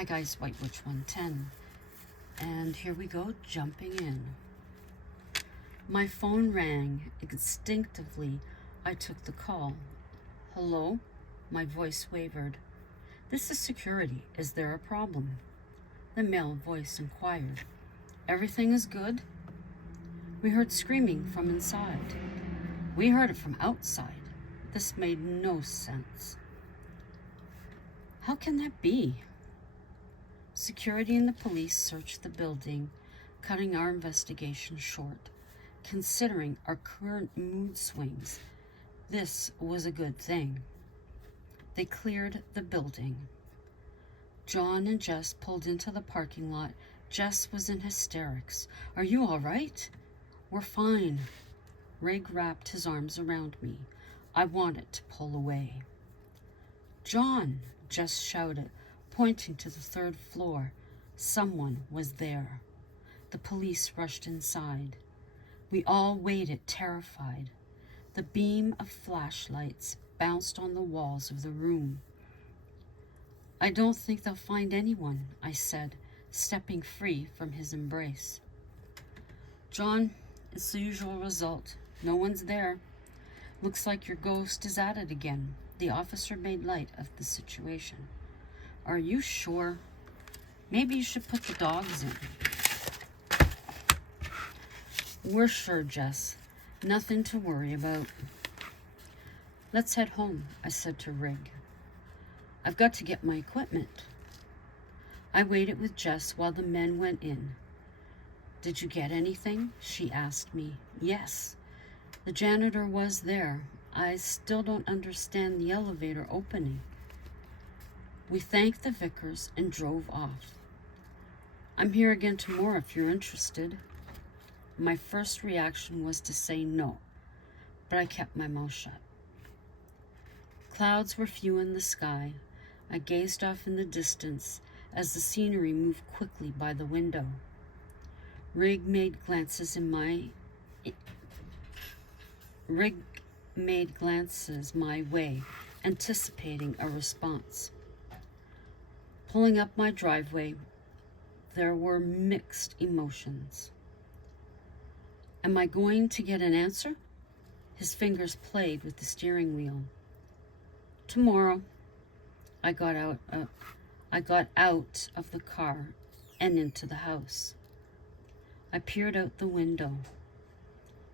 Hi guys, White Witch 110, and here we go, jumping in. My phone rang. Instinctively, I took the call. Hello? My voice wavered. This is security. Is there a problem? The male voice inquired. Everything is good? We heard screaming from inside. We heard it from outside. This made no sense. How can that be? Security and the police searched the building, cutting our investigation short. Considering our current mood swings, this was a good thing. They cleared the building. John and Jess pulled into the parking lot. Jess was in hysterics. Are you all right? We're fine. Rig wrapped his arms around me. I wanted to pull away. John, Jess shouted, pointing to the third floor. Someone was there. The police rushed inside. We all waited, terrified. The beam of flashlights bounced on the walls of the room. I don't think they'll find anyone, I said, stepping free from his embrace. John, it's the usual result. No one's there. Looks like your ghost is at it again. The officer made light of the situation. Are you sure? Maybe you should put the dogs in. We're sure, Jess. Nothing to worry about. Let's head home, I said to Rig. I've got to get my equipment. I waited with Jess while the men went in. Did you get anything? She asked me. Yes. The janitor was there. I still don't understand the elevator opening. We thanked the Vickers and drove off. I'm here again tomorrow if you're interested. My first reaction was to say no, but I kept my mouth shut. Clouds were few in the sky. I gazed off in the distance as the scenery moved quickly by the window. Rig made glances my way, anticipating a response. Pulling up my driveway, there were mixed emotions. Am I going to get an answer? His fingers played with the steering wheel. Tomorrow. I got out of the car and into the house. I peered out the window.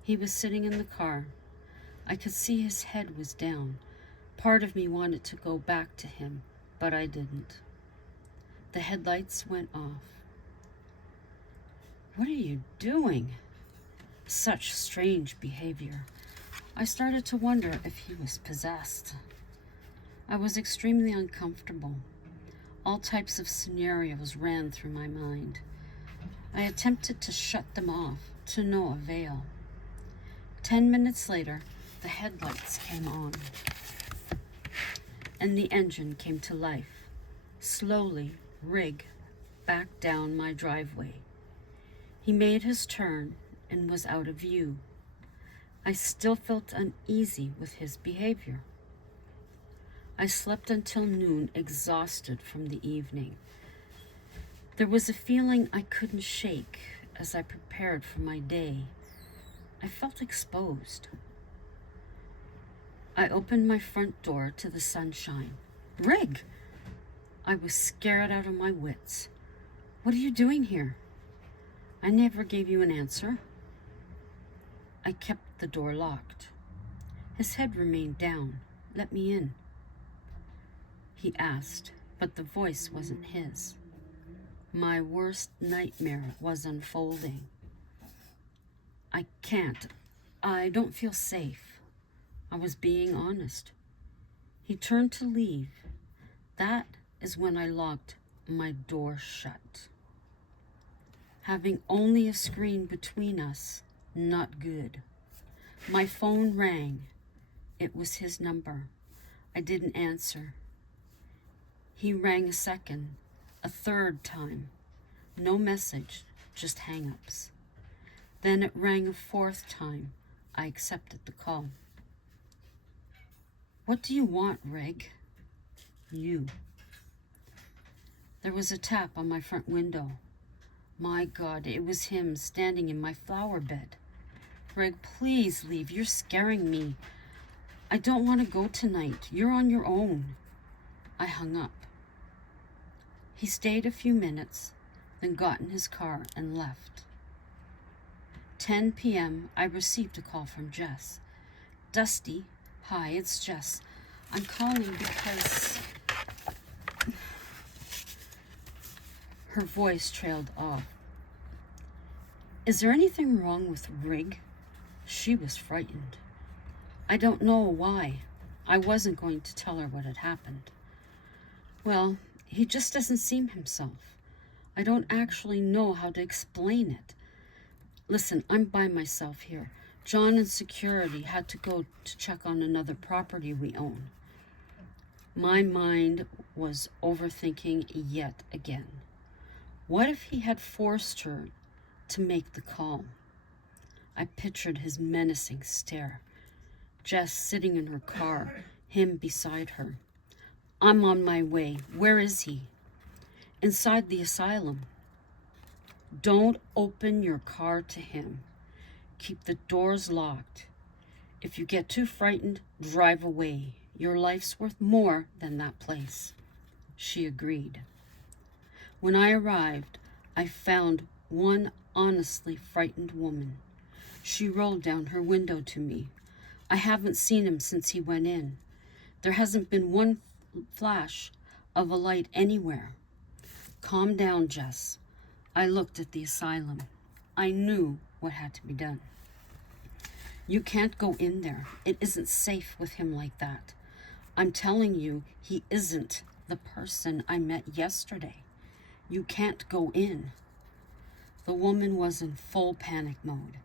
He was sitting in the car. I could see his head was down. Part of me wanted to go back to him, but I didn't. The headlights went off. What are you doing? Such strange behavior. I started to wonder if he was possessed. I was extremely uncomfortable. All types of scenarios ran through my mind. I attempted to shut them off, to no avail. 10 minutes later, the headlights came on, and the engine came to life. Slowly, Rig backed down my driveway. He made his turn and was out of view. I still felt uneasy with his behavior. I slept until noon, exhausted from the evening. There was a feeling I couldn't shake as I prepared for my day. I felt exposed. I opened my front door to the sunshine. Rig! I was scared out of my wits. What are you doing here? I never gave you an answer. I kept the door locked. His head remained down. Let me in. He asked, but the voice wasn't his. My worst nightmare was unfolding. I can't. I don't feel safe. I was being honest. He turned to leave. That is when I locked my door shut. Having only a screen between us, not good. My phone rang. It was his number. I didn't answer. He rang a second, a third time. No message, just hang-ups. Then it rang a fourth time. I accepted the call. What do you want, Rig? You. There was a tap on my front window. My God, it was him standing in my flower bed. Rig, please leave. You're scaring me. I don't want to go tonight. You're on your own. I hung up. He stayed a few minutes, then got in his car and left. 10 p.m., I received a call from Jess. Dusty, hi, it's Jess. I'm calling because... Her voice trailed off. Is there anything wrong with Rig? She was frightened. I don't know why. I wasn't going to tell her what had happened. Well, he just doesn't seem himself. I don't actually know how to explain it. Listen, I'm by myself here. John and security had to go to check on another property we own. My mind was overthinking yet again. What if he had forced her to make the call? I pictured his menacing stare. Jess sitting in her car, him beside her. I'm on my way. Where is he? Inside the asylum. Don't open your car to him. Keep the doors locked. If you get too frightened, drive away. Your life's worth more than that place. She agreed. When I arrived, I found one honestly frightened woman. She rolled down her window to me. I haven't seen him since he went in. There hasn't been one flash of a light anywhere. Calm down, Jess. I looked at the asylum. I knew what had to be done. You can't go in there. It isn't safe with him like that. I'm telling you, he isn't the person I met yesterday. You can't go in. The woman was in full panic mode.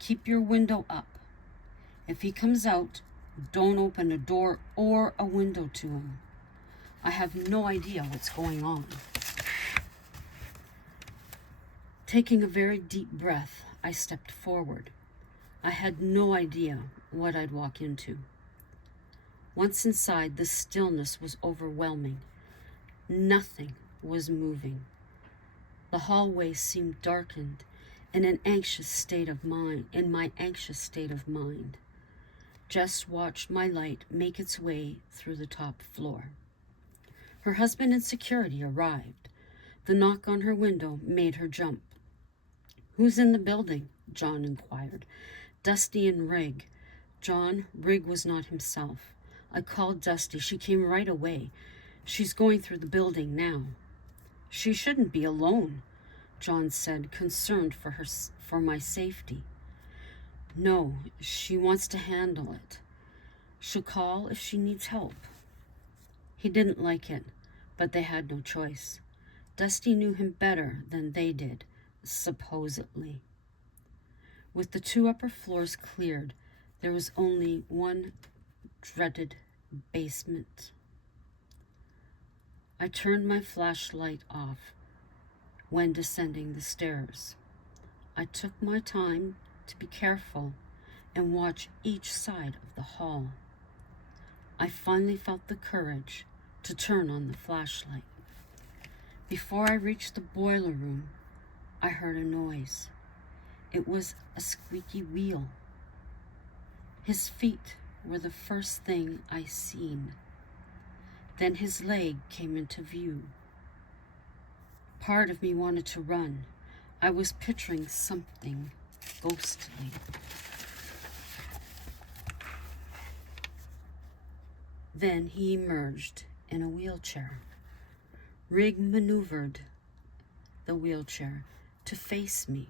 Keep your window up. If he comes out, don't open a door or a window to him. I have no idea what's going on. Taking a very deep breath, I stepped forward. I had no idea what I'd walk into. Once inside, the stillness was overwhelming. Nothing was moving. The hallway seemed darkened in my anxious state of mind. Jess watched my light make its way through the top floor. Her husband and security arrived. The knock on her window made her jump. Who's in the building? John inquired. Dusty and Rig. Rig was not himself. I called Dusty. She came right away. She's going through the building now. She shouldn't be alone, John said, concerned for my safety. No, she wants to handle it. She'll call if she needs help. He didn't like it, but they had no choice. Dusty knew him better than they did, supposedly. With the 2 upper floors cleared, there was only one dreaded basement. I turned my flashlight off when descending the stairs. I took my time to be careful and watch each side of the hall. I finally felt the courage to turn on the flashlight. Before I reached the boiler room, I heard a noise. It was a squeaky wheel. His feet were the first thing I seen. Then his leg came into view. Part of me wanted to run. I was picturing something ghostly. Then he emerged in a wheelchair. Rig maneuvered the wheelchair to face me.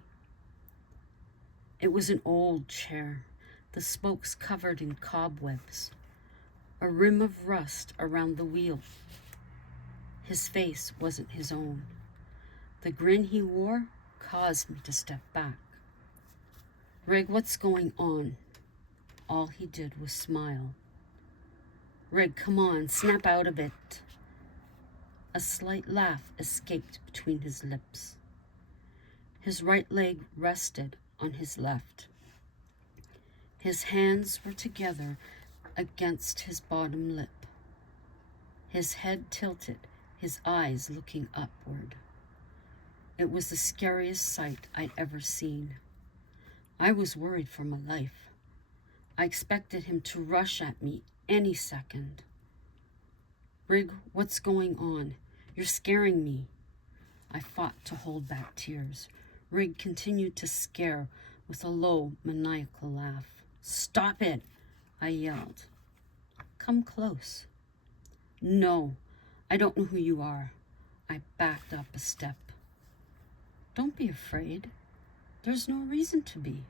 It was an old chair, the spokes covered in cobwebs, a rim of rust around the wheel. His face wasn't his own. The grin he wore caused me to step back. Rig, what's going on? All he did was smile. Rig, come on, snap out of it. A slight laugh escaped between his lips. His right leg rested on his left. His hands were together against his bottom lip. His head tilted, his eyes looking upward. It was the scariest sight I'd ever seen. I was worried for my life. I expected him to rush at me any second. Rig, what's going on? You're scaring me. I fought to hold back tears. Rig continued to scare with a low, maniacal laugh. Stop it, I yelled. Come close. No, I don't know who you are. I backed up a step. Don't be afraid. There's no reason to be.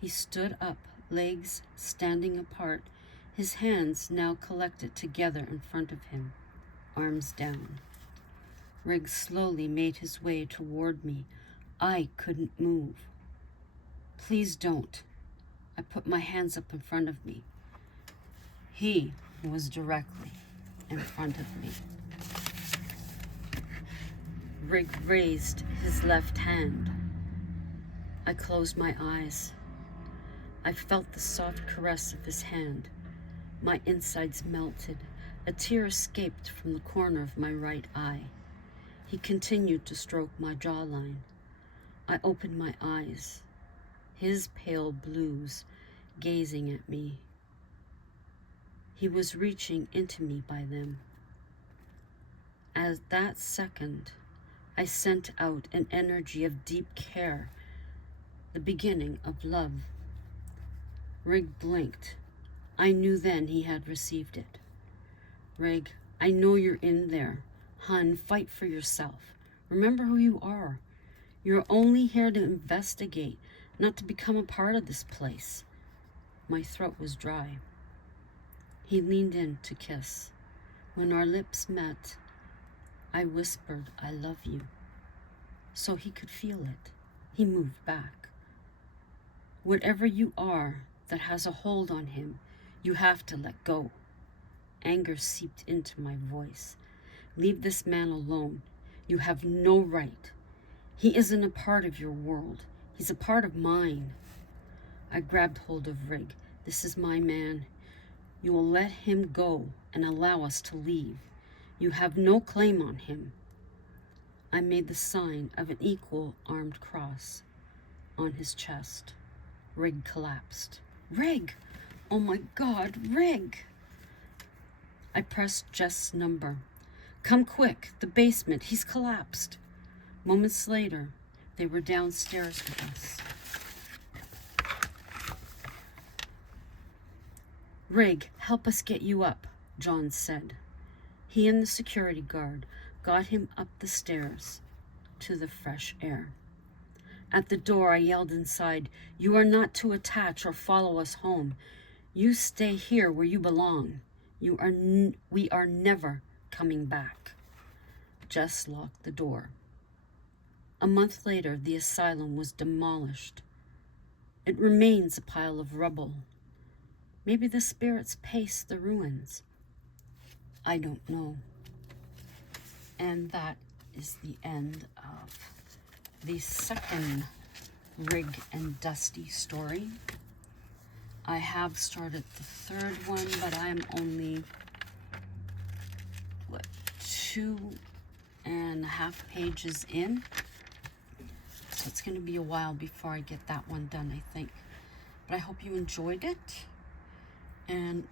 He stood up, legs standing apart, his hands now collected together in front of him, arms down. Rig slowly made his way toward me. I couldn't move. Please don't. I put my hands up in front of me. He was directly in front of me. Rig raised his left hand. I closed my eyes. I felt the soft caress of his hand. My insides melted. A tear escaped from the corner of my right eye. He continued to stroke my jawline. I opened my eyes, his pale blues gazing at me. He was reaching into me by them. At that second, I sent out an energy of deep care, the beginning of love. Rig blinked. I knew then he had received it. Rig, I know you're in there. Hun, fight for yourself. Remember who you are. You're only here to investigate, not to become a part of this place. My throat was dry. He leaned in to kiss. When our lips met, I whispered, I love you. So he could feel it. He moved back. Whatever you are that has a hold on him, you have to let go. Anger seeped into my voice. Leave this man alone. You have no right. He isn't a part of your world. He's a part of mine. I grabbed hold of Rig. This is my man. You will let him go and allow us to leave. You have no claim on him. I made the sign of an equal armed cross on his chest. Rig collapsed. Rig! Oh my God, Rig! I pressed Jess's number. Come quick, the basement, he's collapsed. Moments later, they were downstairs with us. Rig, help us get you up, John said. He and the security guard got him up the stairs to the fresh air. At the door, I yelled inside, you are not to attach or follow us home. You stay here where you belong. We are never coming back. Jess locked the door. A month later, the asylum was demolished. It remains a pile of rubble. Maybe the spirits pace the ruins. I don't know. And that is the end of the second Rig and Dusty story. I have started the third one, but I am only, 2.5 pages in. So it's going to be a while before I get that one done, I think. But I hope you enjoyed it. And,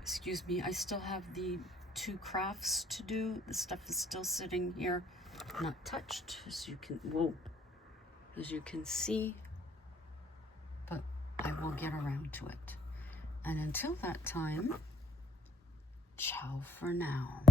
excuse me, I still have the 2 crafts to do. The stuff is still sitting here, not touched, as you can see. But I will get around to it. And until that time, ciao for now.